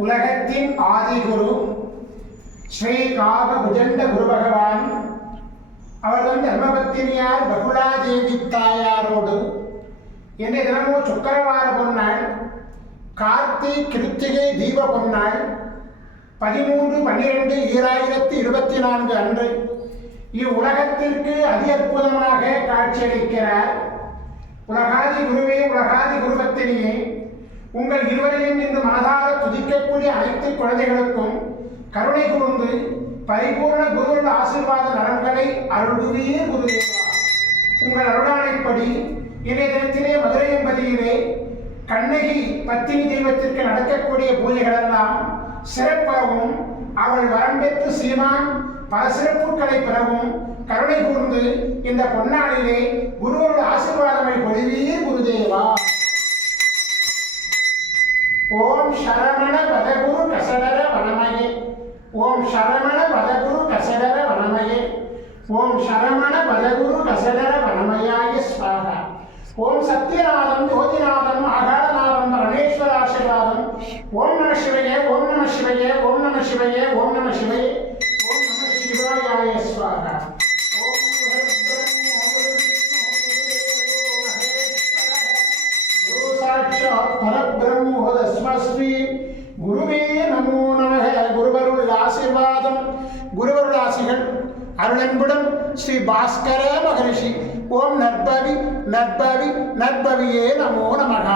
உலகத்தின் ஆதிகுரு ஸ்ரீ காக புஜண்ட குரு பகவான் அவர்தம் தர்மபத்தினியார் பகுலாதேவி தாயாரோடு இன்றைய தினமோ சுக்கரவார பொன்னாள் கார்த்திகை கிருத்திகை தீப பொன்னாள் 13/12/2024 அன்று இவ்வுலகத்திற்கு அதி அற்புதமாக காட்சியளிக்கிறார். உலகாதி குருவே, உலகாதி குருபத்தினியே, உங்கள் இருவரையும் இன்று மனதார துதிக்கக்கூடிய அனைத்து குழந்தைகளுக்கும் கருணை கூர்ந்து பரிபூர்ண குருவுள்ள ஆசீர்வாத நலன்களை அருள்வீர் குருதேவா. உங்கள் அருளாணைப்படி இன்றைய தினத்திலே மதுரை என்பதிலே கண்ணகி பத்தினி தெய்வத்திற்கு நடக்கக்கூடிய பூஜைகளெல்லாம் சிறப்பாகவும் அவள் வரம் பெற்று சீமான் பல சிறப்புகளை பெறவும் கருணை கூர்ந்து இந்த பொன்னாளிலே குருவோட ஆசீர்வாதமை பொழிவீர் குருதேவா. ஓம் சரவண பதகுரு கசடர வனமயே, ஓம் சரவண பதகுரு கசடர வனமயே, ஓம் சரவண பதகுரு கசடர வனமயாய ஸ்வாஹா. ஓம் சத்யநாதம் ஜோதிநாதம் ஆகாரநாதம் ரணேஸ்வர ஆசீர்வாதம். ஓம் நம சிவயே, ஓம் நம சிவயே, ஓம் நம சிவயே, ஓம் நம சிவயே, ஓம் நம சிவாய ஸ்வாஹா. குருவே நமோ நமக. குருவருள் ஆசீர்வாதம், குருவருள் ஆசிகள் அருளன்புடன் ஸ்ரீ பாஸ்கர மகரிஷி. ஓம் நற்பவி நற்பவி நற்பவியே நமோ நமக.